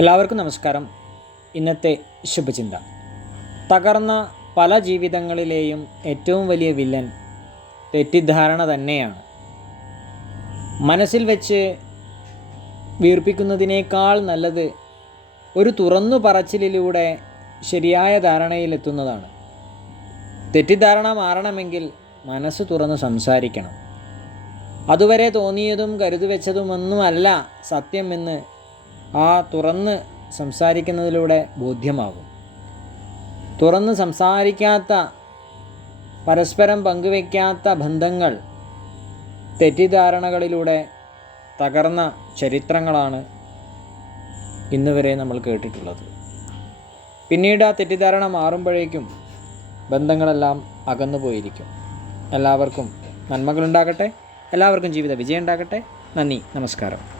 എല്ലാവർക്കും നമസ്കാരം. ഇന്നത്തെ ശുഭചിന്ത. തകർന്ന പല ജീവിതങ്ങളിലെയും ഏറ്റവും വലിയ വില്ലൻ തെറ്റിദ്ധാരണ തന്നെയാണ്. മനസ്സിൽ വെച്ച് വീർപ്പിക്കുന്നതിനേക്കാൾ നല്ലത് ഒരു തുറന്നു പറച്ചിലിലൂടെ ശരിയായ ധാരണയിലെത്തുന്നതാണ്. തെറ്റിദ്ധാരണ മാറണമെങ്കിൽ മനസ്സ് തുറന്ന് സംസാരിക്കണം. അതുവരെ തോന്നിയതും കരുതി വെച്ചതുമൊന്നുമല്ല സത്യം എന്ന് ആ തുറന്ന് സംസാരിക്കുന്നതിലൂടെ ബോധ്യമാകും. തുറന്ന് സംസാരിക്കാത്ത പരസ്പരം പങ്കുവയ്ക്കാത്ത ബന്ധങ്ങൾ തെറ്റിദ്ധാരണകളിലൂടെ തകർന്ന ചരിത്രങ്ങളാണ് ഇന്നുവരെ നമ്മൾ കേട്ടിട്ടുള്ളത്. പിന്നീട് ആ തെറ്റിദ്ധാരണ മാറുമ്പോഴേക്കും ബന്ധങ്ങളെല്ലാം അകന്നു പോയിരിക്കും. എല്ലാവർക്കും നന്മകളുണ്ടാകട്ടെ. എല്ലാവർക്കും ജീവിത വിജയം ഉണ്ടാകട്ടെ നന്ദി. നമസ്കാരം.